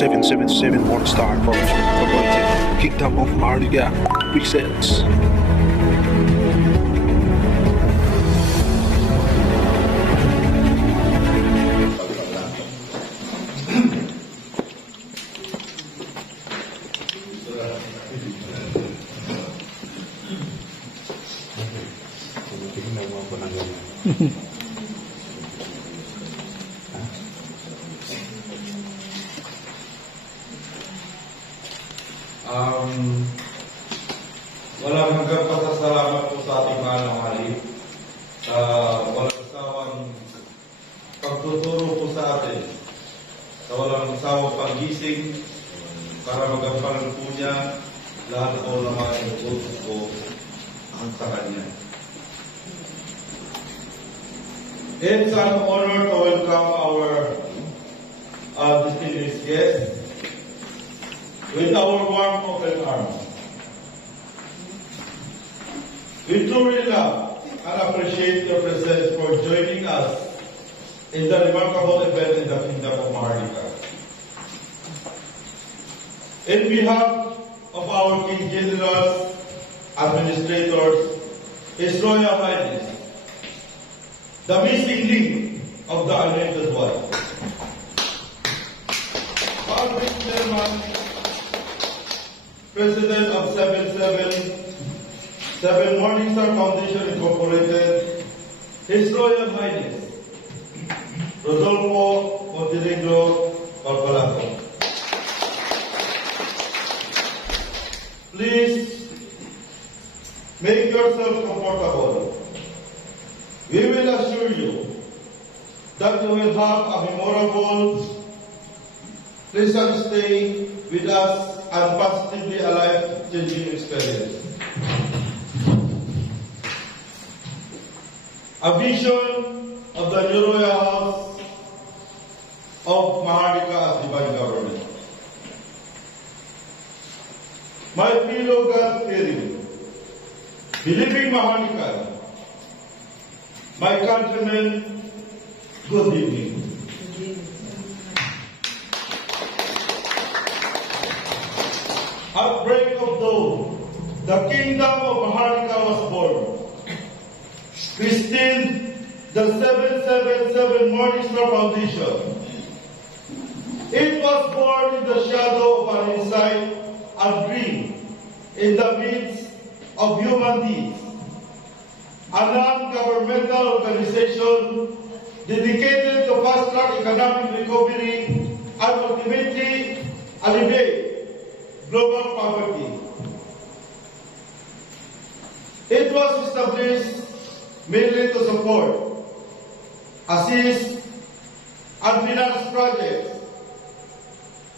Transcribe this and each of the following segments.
777 Morningstar from Kingdom of Maharlika presents. Walang hanggang pasasalamat po sa ating mahal na hari sa walang sawang pagtuturo po sa atin, sa walang sawang paggising para magampanan po niya lahat po ng mga inututos ko sa kanya. It's an honor to welcome our distinguished guests with our warm open arms. We truly love and appreciate your presence for joining us in the remarkable event in the Kingdom of Maharlika. In behalf of our King Generals, Administrators, His Royal Highness, the missing link of the Anointed One, our Chairman, President of 7 Morningstar Foundation Incorporated, His Royal Highness, Rodolfo Montenegro Palpalaco. Please make yourself comfortable. We will assure you that you will have a memorable, pleasant stay with us and positively a life-changing experience. A vision of the new Royal House of Maharlika as divine government. My fellow God-fearing, believing Maharlikan, my countrymen, good evening. At break of dawn, the Kingdom of Maharlika was born. Christine, the 777 Morningstar Foundation. It was born in the shadow of an insight and dream in the midst of human needs. A non-governmental organization dedicated to fast-track economic recovery and ultimately alleviate global poverty. It was established mainly to support, assist, and finance projects,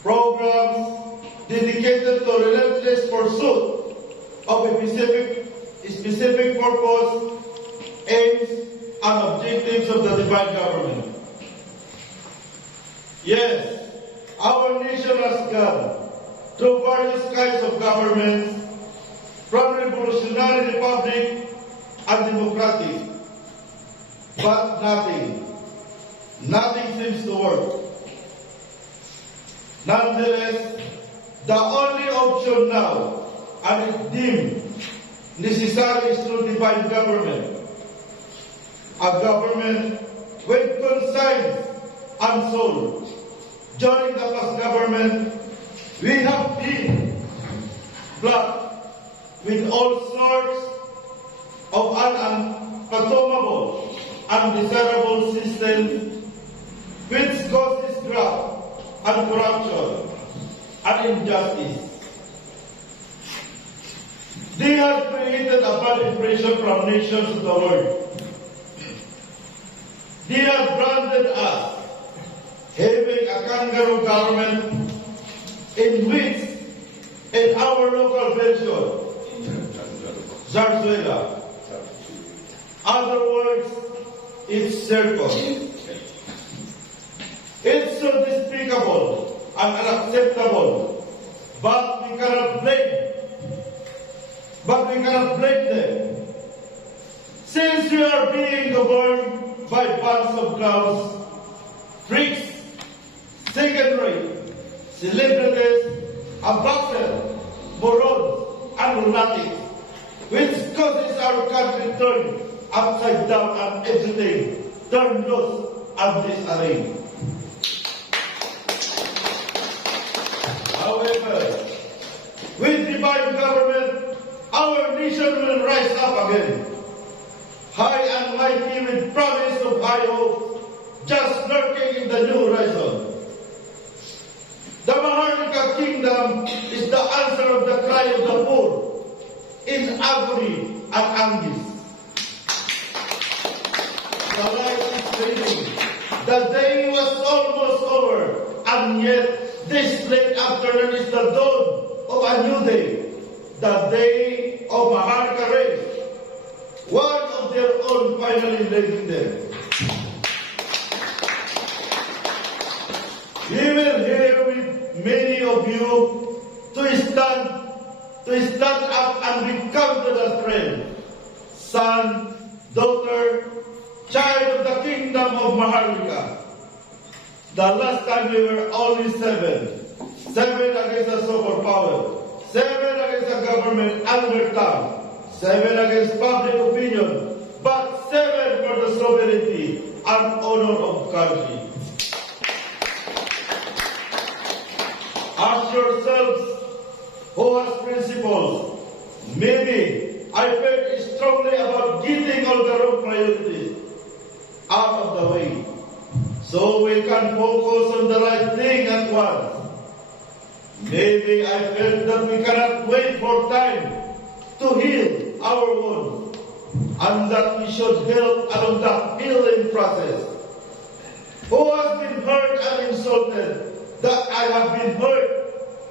programs dedicated to relentless pursuit of a specific purpose, aims, and objectives of the divine government. Yes, our nation has gone through various kinds of governments, from revolutionary republic and democratic, but nothing seems to work. Nonetheless, the only option now, and it deemed necessary, is through divine government. A government with conscience and soul. During the past government, we have been blocked with all sorts of unfathomable, undesirable systems which causes graft and corruption and injustice. They have created a bad impression from nations of the world. They have branded us having a kangaroo government in which, in our local version, Zarzuela. Other words, it's circus. It's so despicable and unacceptable, but we cannot blame them. Since we are being governed by bands of clowns, freaks, second-rate, celebrities, abduction, morons, and lunatics, which causes our country turn upside down and everything turn loose and disarray. However, with divine government, our nation will rise up again, high and mighty with promise of high hope, just lurking in the new horizon. The Maharlika kingdom is the answer of the cry of the poor in agony and anguish. The light is fading. The day was almost over, and yet this late afternoon is the dawn of a new day, the day of Maharlika race. One of their own finally living there. We will hear with many of you to stand up and be counted as friend, son, daughter, child of the kingdom of Maharlika. The last time we were only seven against the superpower, 7 against the government under town, 7 against public opinion, but 7 for the sovereignty and honor of country. Ask yourselves, who has principles? Maybe I felt strongly about getting all the wrong priorities out of the way, so we can focus on the right thing at once. Maybe I felt that we cannot wait for time to heal our wounds, and that we should help along the healing process. Who has been hurt and insulted? That I have been hurt,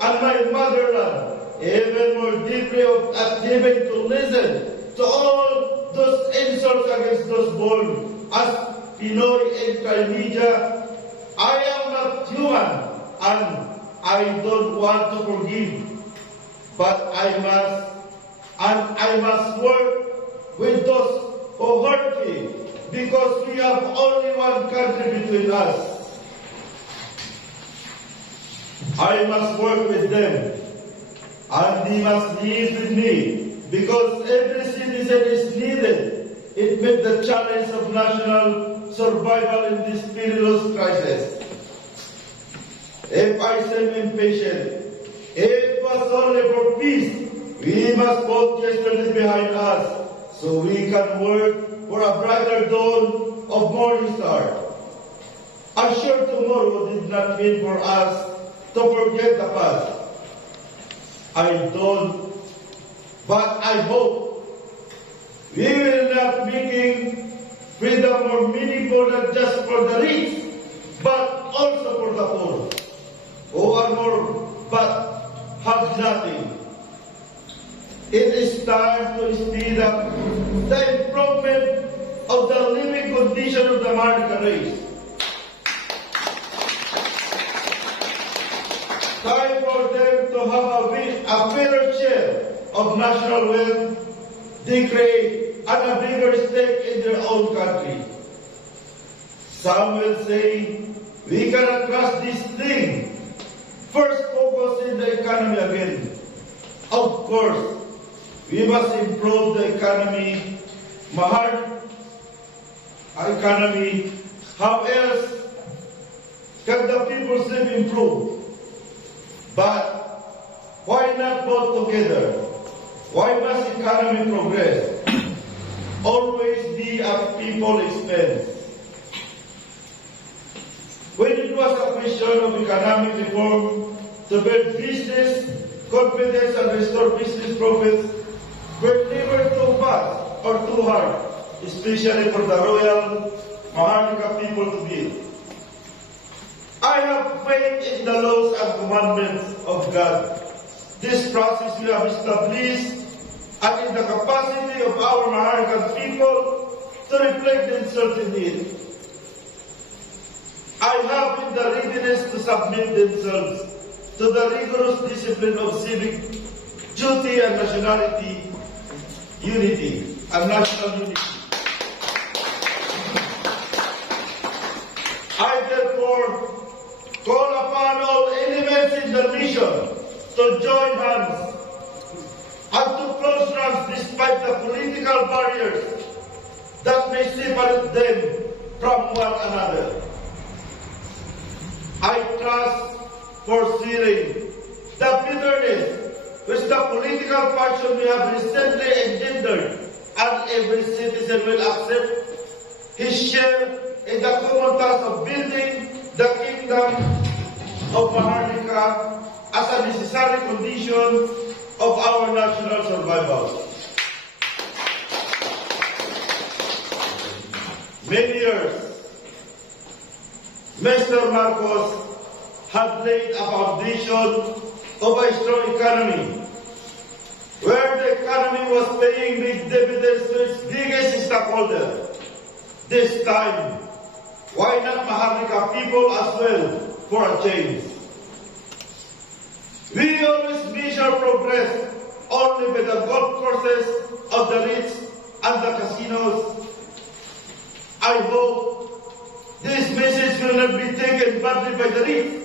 and my motherland, even more deeply at even to listen to all those insults against those born as Pinoy and Trimedia. I am not human, and I don't want to forgive, but I must work with those who hurt me, because we have only one country between us. I must work with them, and they must live with me, because every citizen is needed. It met the challenge of national survival in this perilous crisis. If I seem impatient, it was only for peace. We must put yesterday behind us, so we can work for a brighter dawn of morning star. I'm sure tomorrow did not mean for us to forget the past. I don't, but I hope we will not making freedom more meaningful not just for the rich, but also for the poor, who are more but have nothing. It is time to speed up the improvement of the living condition of the Maharlika race. Time for them to have a fairer share of national wealth they create and a bigger stake in their own country. Some will say, we cannot trust this thing. First, focus in the economy again. Of course, we must improve the economy. How else can the people's life improve? But why not both together? Why must economy progress always be at people's expense? When it was a question of economic reform to build business confidence and restore business profits, were never too fast or too hard, especially for the royal Maharlika people to build. I have faith in the laws and commandments of God. This process we have established and in the capacity of our Maharlika people to reflect themselves in it. I have in the readiness to submit themselves to the rigorous discipline of civic duty and nationality unity and national unity. I therefore call upon all elements elements in the mission to join hands and to close ranks despite the political barriers that may separate them from one another. I trust, foreseeing the bitterness which the political faction we have recently engendered, and every citizen will accept his share in the common task of building the kingdom of Maharlika as a necessary condition of our national survival. Many years, Mr. Marcos had laid a foundation of a strong economy, where the economy was paying big dividends to its biggest stakeholder. This time, why not Maharlika people as well for a change? We always measure progress only by the golf courses of the rich and the casinos. I hope this message will not be taken badly by the rich.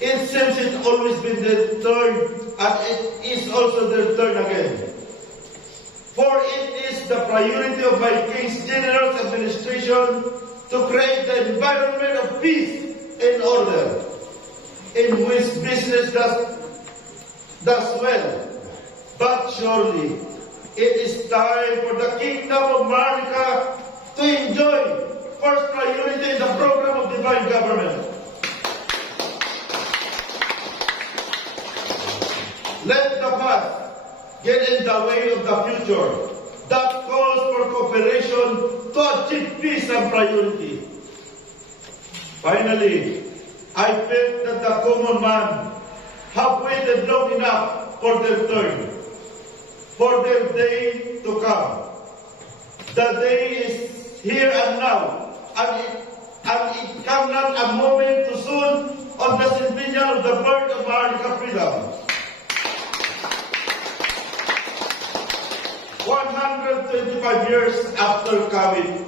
It seems it's always been their turn, and it is also their turn again. For it is the priority of my King's General's administration to create the environment of peace and order, in which business does well. But surely, it is time for the Kingdom of Maharlika to enjoy first priority in the program of divine government. Let the past get in the way of the future that calls for cooperation to achieve peace and priority. Finally, I felt that the common man have waited long enough for their turn, for their day to come. The day is here and now, and it come not a moment too soon on the centennial of the birth of Maharlika freedom. 125 years after coming,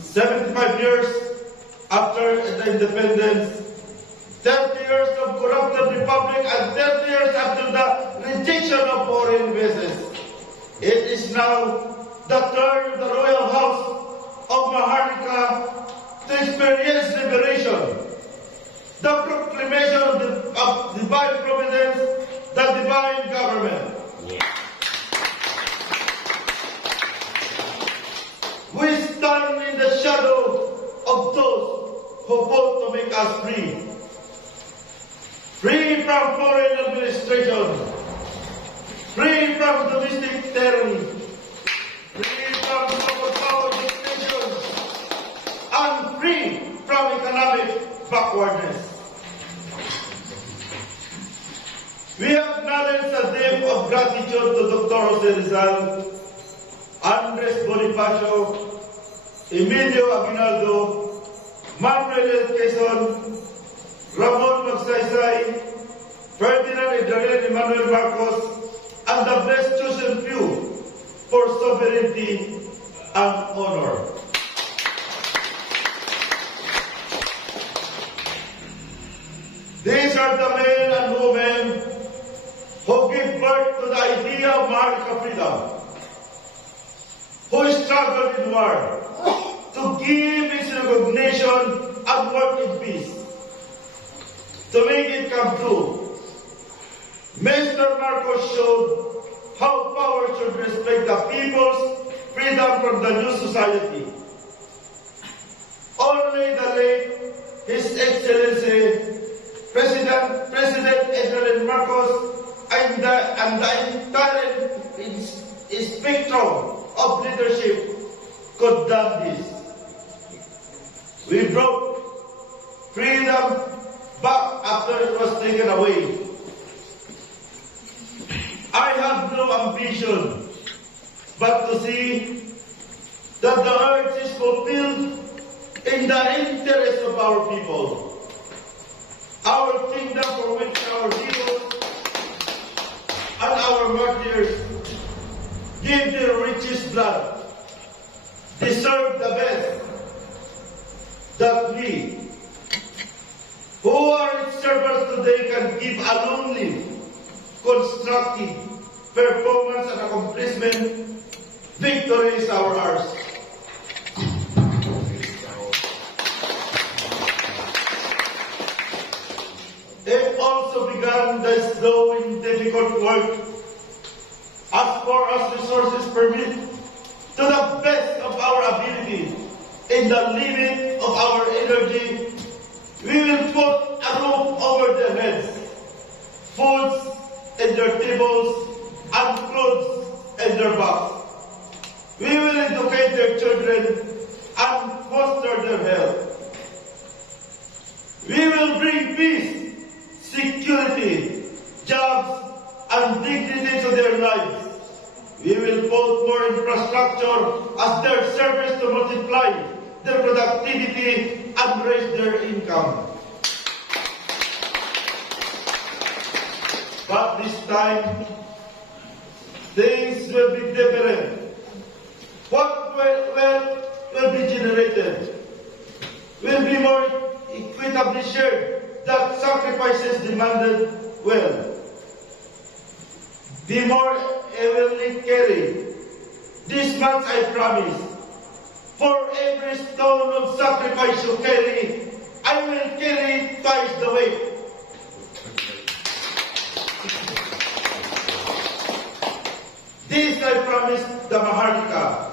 75 years after the independence, 30 years of corrupted republic, and 30 years after the rejection of foreign investors. It is now the turn of the royal house of Maharlika to experience liberation, the proclamation of divine providence, the divine government. We stand in the shadow of those who fought to make us free. Free from foreign administration, free from domestic tyranny, free from power dictation, and free from economic backwardness. We acknowledge a debt of gratitude to Dr. Jose Rizal, Andres Bonifacio, Emilio Aguinaldo, Manuel Quezon, Ramon Magsaysay, Ferdinand Adrian Emmanuel Marcos, and the best chosen few for sovereignty and honor. These are the men and women who give birth to the idea of Maharlika freedom, who struggled in war to give its recognition and work in peace, to make it come true. Mr. Marcos showed how power should respect the people's freedom from the new society. Only the late His Excellency President Adrian Marcos and the entire spectrum of leadership could done this. We brought freedom back after it was taken away. I have no ambition but to see that the earth is fulfilled in the interest of our people. Our kingdom for which our heroes and our martyrs gave their richest blood deserve the best, that we, who are its can give a lonely, constructive performance and accomplishment, victory is ours. It also began the slow and difficult work as far as resources permit, to the best of our ability, in the limit of our energy. We will put a roof over their heads, foods in their tables, and clothes in their backs. We will educate their children and foster their health. We will bring peace, security, jobs, and dignity to their lives. We will put more infrastructure as their service to multiply their productivity and raise their income. But this time, things will be different. What will be generated will be more equitably shared. That sacrifices demanded will be more evenly carried. This much I promise. For every stone of sacrifice you carry, I will carry twice the weight. This I promise the Maharlika.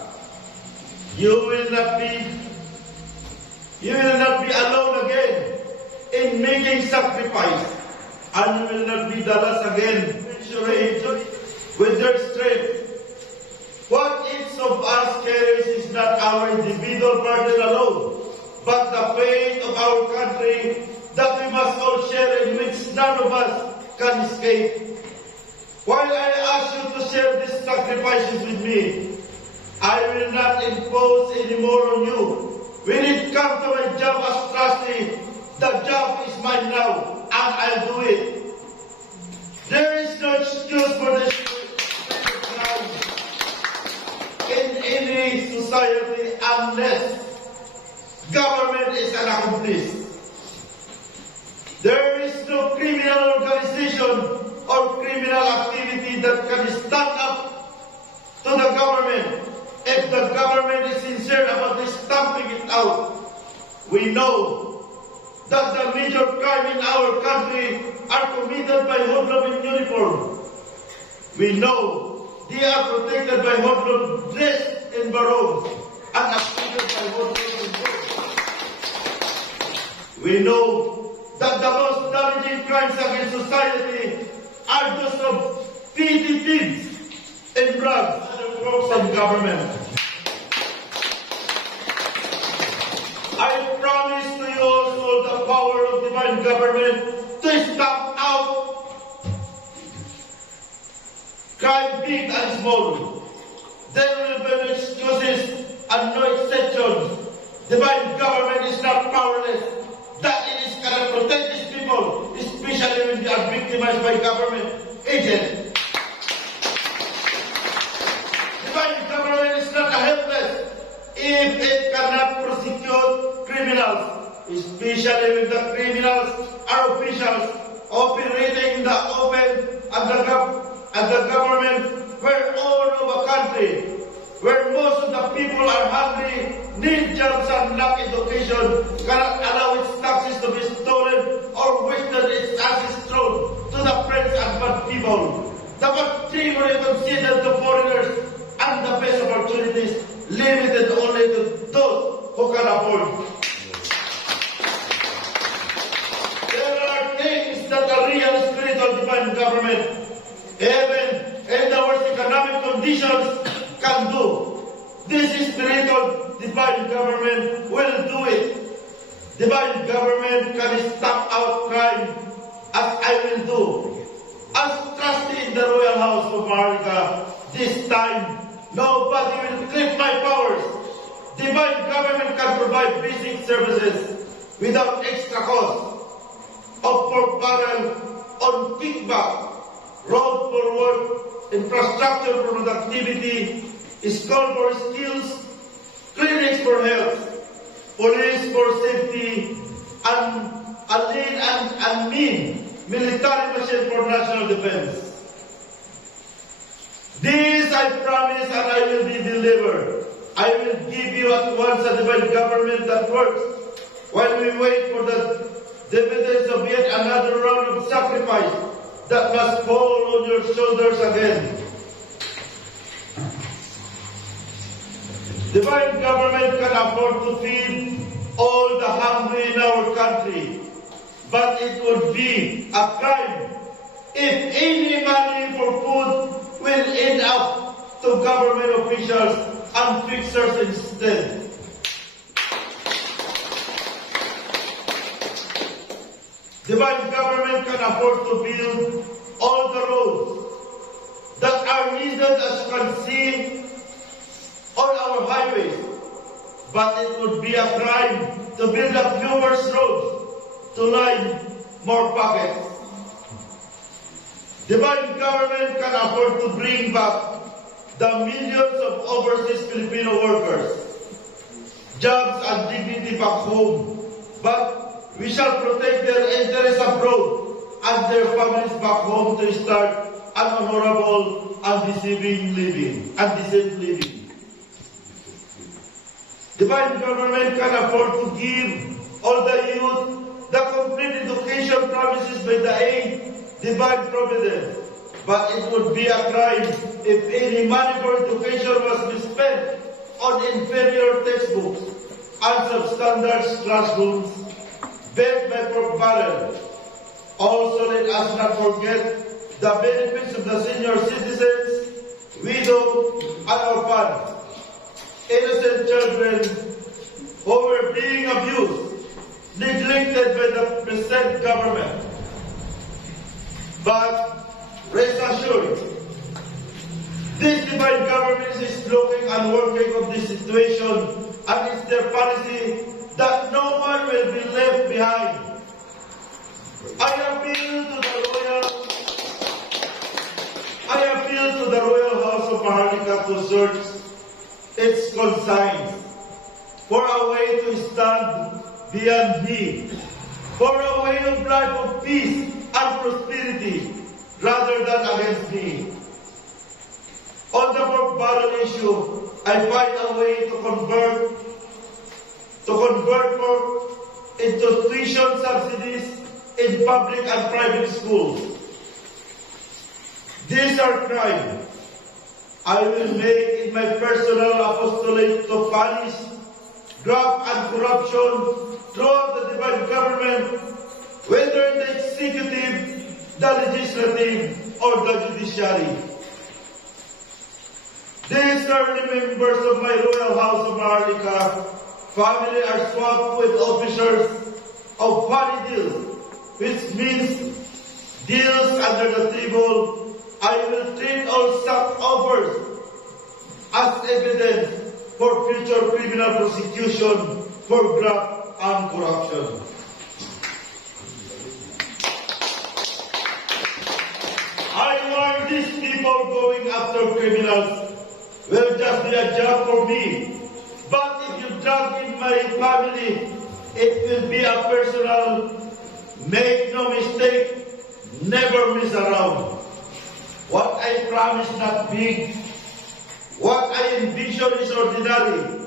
You will not be alone again in making sacrifice, and you will not be the last again with their strength. What each of us carries is not our individual burden alone, but the fate of our country that we must all share, in which none of us can escape. While I ask you to share these sacrifices with me, I will not impose any more on you. When it comes to my job as trustee, the job is mine now, and I'll do it. There is no excuse for this crime in any society unless government is an accomplice. There is no criminal organization or criminal activity that can stand up to the government if the government is sincere about this stamping it out. We know that the major crime in our country are committed by hoodlum in uniform. We know they are protected by hoodlum dressed in barons and acquitted by hoodlum in boots. We know that the most damaging crimes against society are those of petty thieves in rags and government. I promise to you also the power of divine government to stamp out crime big and small. There will be no excuses and no exceptions. Divine government is not powerless. That it is cannot protect these people, especially when they are victimized by government agents. Divine government is not helpless if it cannot prosecute criminals, especially when the criminals are officials operating in the open and the government where all over country, where most of the people are hungry, need jobs and lack education, cannot allow its taxes to be stolen or wasted its assets thrown to the friends and bad people. The patrimony considered to foreigners and the best opportunities limited only to those who can afford. There are things that a real spiritual divine government, even in the worst economic conditions, can do. This spiritual divine government will do it. Divine government can stamp out crime as I will do. As trustee in the royal house of Maharlika, this time nobody will clip my powers. Divine government can provide basic services without extra cost of pork barrel on kickback, road for work, infrastructure for productivity, school for skills, clinics for health, police for safety, and a lean and mean military machine for national defense. This I promise and I will be delivered. I will give you at once a divine government that works while we wait for the dividends of yet another round of sacrifice that must fall on your shoulders again. Divine government can afford to feed all the hungry in our country, but it would be a crime if any money for food will end up to government officials and fixers instead. Divine government can afford to build all the roads that are needed, as you can see, on our highways, but it would be a crime to build up numerous roads to line more pockets. Divine government can afford to bring back the millions of overseas Filipino workers, jobs and dignity back home, but we shall protect their interests abroad and their families back home to start an honorable and decent living. Divine government can afford to give all the youth the complete education promises by the aid divine providence, but it would be a crime if any money for education was be spent on inferior textbooks and substandard classrooms built by pork barrel. Also, let us not forget the benefits of the senior citizens, widow, and orphans, innocent children who were being abused, neglected by the present government. But rest assured, this divine government is looking and working on this situation, and it's their policy that no one will be left behind. I appeal to the Royal House of Maharlika to search its conscience for a way to stand beyond me, for a way of life of peace and prosperity rather than against me. On the pork barrel issue, I find a way to convert pork into tuition subsidies in public and private schools. These are crimes I will make in my personal apostolate to punish graft and corruption throughout the divine government, whether in the executive, the legislative, or the judiciary. These early members of my Royal House of Maharlika family are swapped with officers of funny deals, which means deals under the table. I will treat all such offers as evidence for future criminal prosecution for graft and corruption. I warn these people going after criminals will just be a job for me. But if you drag in my family, it will be a personal. Make no mistake, never miss around. What I promise not big. What I envision is ordinary.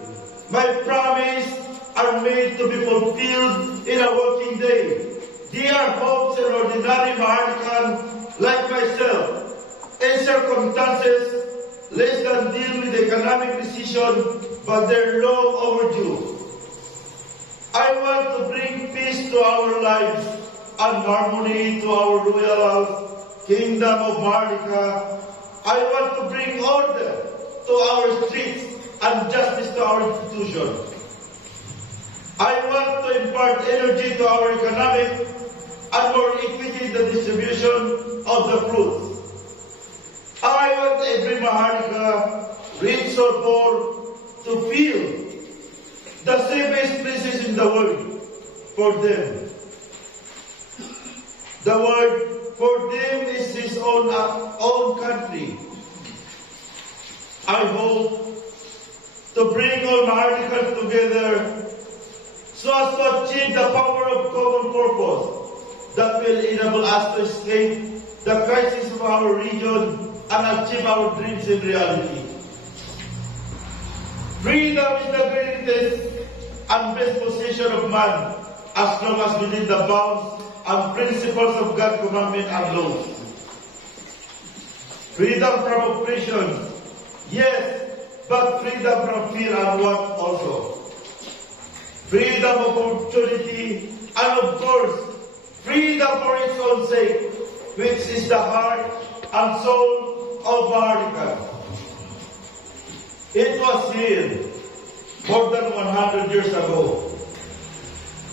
My promise are made to be fulfilled in a working day. Dear hopes and ordinary Maharlikan like myself, in circumstances less than deal with economic decision, but they're long overdue. I want to bring peace to our lives and harmony to our royal house, Kingdom of Maharlika. I want to bring order to our streets and justice to our institutions. I want to impart energy to our economic and more equity in the distribution of the fruits. I want every Maharlika, rich or poor, to feel the safest places in the world for them. The word for them is his own country. I hope to bring all Maharlikas together so as to achieve the power of common purpose that will enable us to escape the crisis of our region and achieve our dreams in reality. Freedom is the greatest and best possession of man as long as within the bounds and principles of God's commandment and laws. Freedom from oppression, yes, but freedom from fear and want also. Freedom of opportunity, and of course, freedom for its own sake, which is the heart and soul of Maharlika. It was here, more than 100 years ago,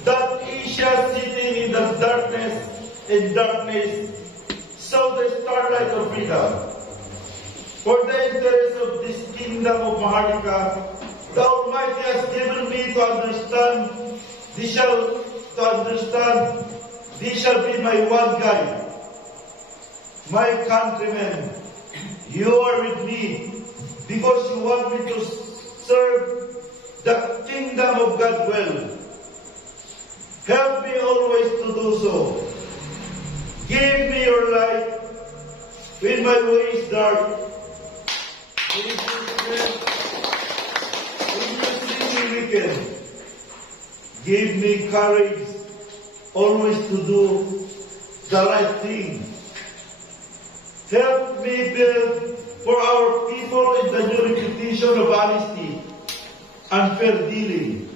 that Asia sitting in the darkness, saw the starlight of freedom. For the interest of this kingdom of Maharlika, the Almighty has given me to understand, these shall be my one guide. My countrymen, you are with me because you want me to serve the kingdom of God well. Help me always to do so. Give me your light when my way is dark. When you see me wicked, give me courage always to do the right thing. Help me build for our people in the new reputation of honesty and fair dealing.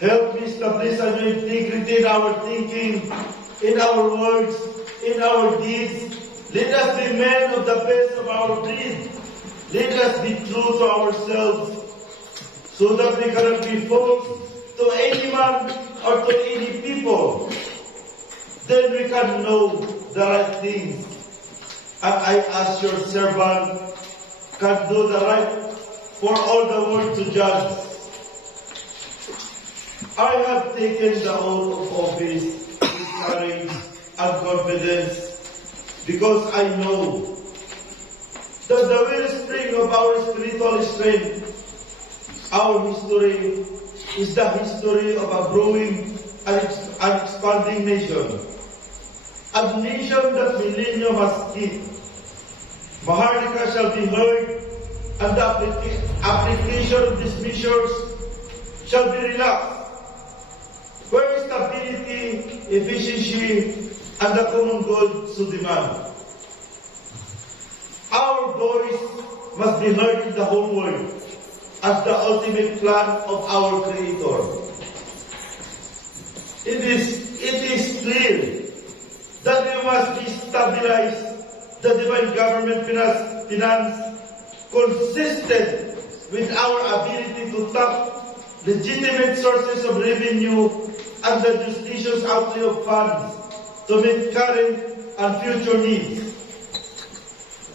Help me establish a new integrity in our thinking, in our words, in our deeds. Let us be men of the best of our breed. Let us be true to ourselves, so that we cannot be false to any man or to any people. Then we can know the right things. And I ask your servant can do the right for all the world to judge. I have taken the oath of office with courage and confidence because I know that the wellspring of our spiritual strength, our history, is the history of a growing and expanding nation. A nation that millennium has kept. Maharlika shall be heard, and the application of these measures shall be relaxed, where stability, efficiency, and the common good should demand. Our voice must be heard in the whole world as the ultimate plan of our Creator. It is clear that we must stabilize the divine government finance consistent with our ability to tap legitimate sources of revenue and the judicious outlay of funds to meet current and future needs.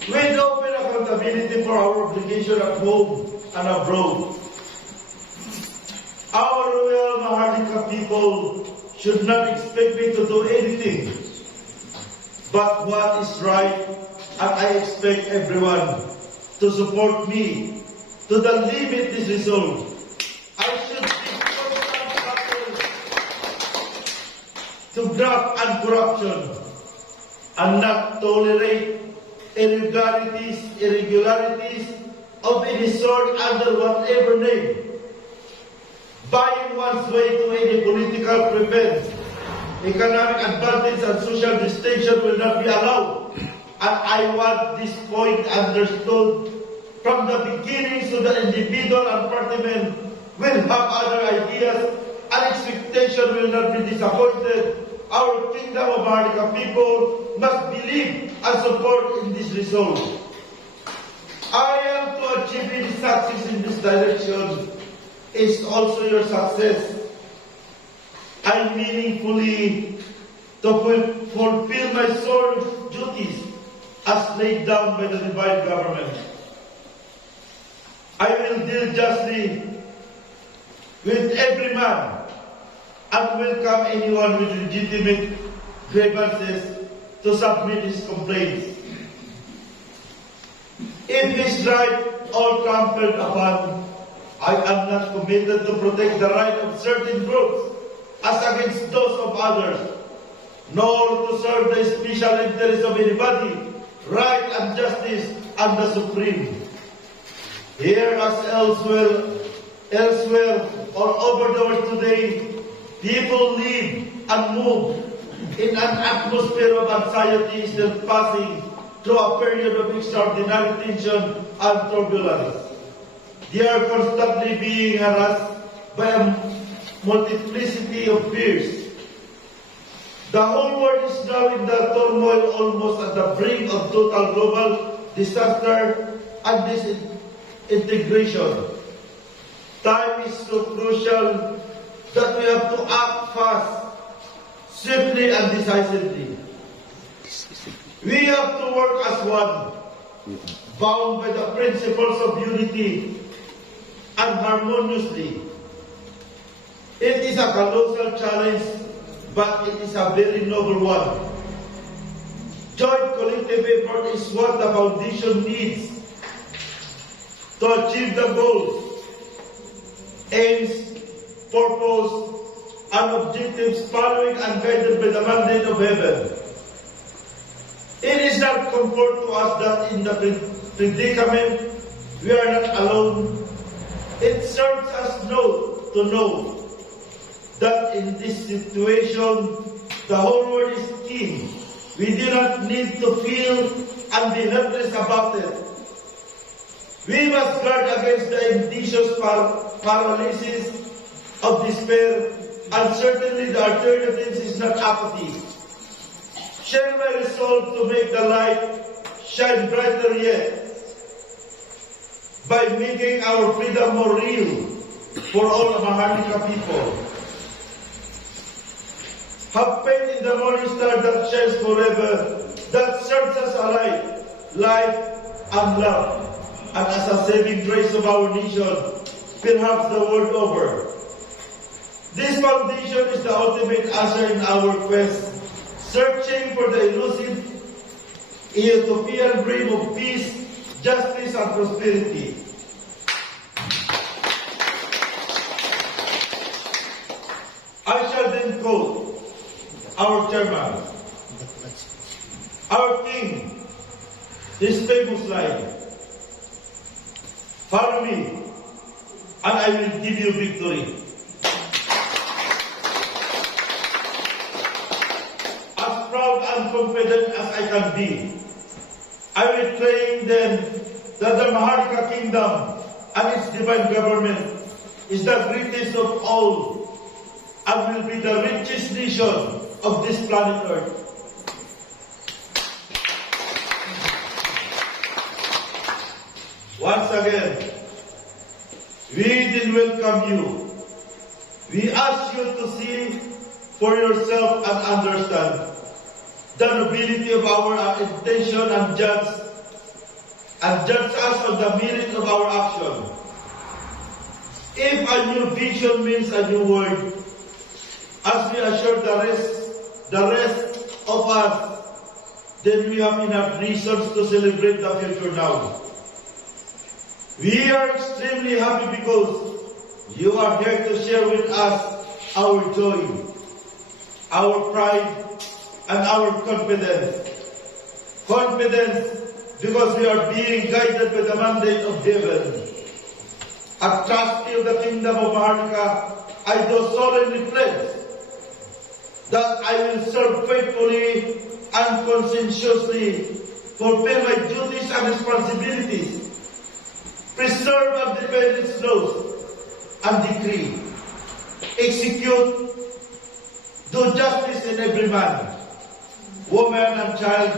With open accountability for our obligation at home and abroad. Our royal Maharlika people should not expect me to do anything but what is right, and I expect everyone to support me to the limit this resolve. I should be constant battles to graft and corruption and not tolerate irregularities of any sort under whatever name. Buying one's way to any political preference, economic advantage and social distinction will not be allowed. And I want this point understood from the beginning so that individual and party men will have other ideas and expectation will not be disappointed. Our kingdom of Maharlika people must believe and support in this resolve. I am to achieve any success in this direction is also your success. I meaningfully to fulfill my soul duties as laid down by the divine government. I will deal justly with every man and welcome anyone with legitimate grievances to submit his complaints. If his right or trampled upon, I am not committed to protect the right of certain groups as against those of others, nor to serve the special interests of anybody, right and justice and the supreme. Here as elsewhere or over the world today, people live and move in an atmosphere of anxiety still passing through a period of extraordinary tension and turbulence. They are constantly being harassed by a multiplicity of fears. The whole world is now in the turmoil, almost at the brink of total global disaster and disintegration. Time is so crucial that we have to act fast, swiftly and decisively. We have to work as one, bound by the principles of unity and harmoniously. It is a colossal challenge, but it is a very noble one. Joint collective effort is what the foundation needs to achieve the goals, aims, purpose, and objectives following and guided by the mandate of heaven. It is not comfort to us that in the predicament we are not alone. It serves us to know that in this situation the whole world is king. We do not need to feel and be helpless about it. We must guard against the indicious paralysis of despair, and certainly the alternative is not apathy. Share my resolve to make the light shine brighter yet by making our freedom more real for all Maharlika people. Have faith in the morning star that shines forever, that serves us alike, life and love, and as a saving grace of our nation, perhaps the world over. This foundation is the ultimate answer in our quest, searching for the elusive utopian dream of peace, justice, and prosperity. I shall then quote our chairman, our king, his famous line, "Follow me, and I will give you victory." As proud and confident as I can be, I will claim then that the Maharlika kingdom and its divine government is the greatest of all and will be the richest nation of this planet Earth. Once again, we did welcome you. We ask you to see for yourself and understand the nobility of our intention and judge us on the merit of our action. If a new vision means a new world, as we assure the rest of us, then we have enough reasons to celebrate the future now. We are extremely happy because you are here to share with us our joy, our pride, and our confidence. Confidence because we are being guided by the mandate of heaven. As trustee of the kingdom of Maharlika, I do solemnly pledge that I will serve faithfully and conscientiously, fulfill my duties and responsibilities, preserve and defend its laws and decree, execute, do justice in every man, woman and child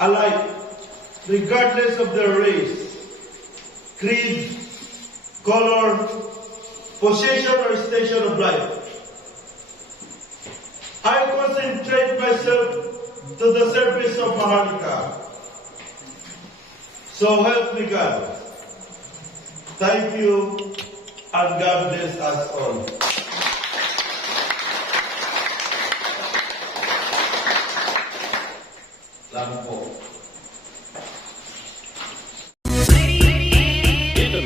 alike, regardless of their race, creed, color, position or station of life. I concentrate myself to the service of Maharlika. So help me God. Thank you, and God bless us all. Lang po. Ito,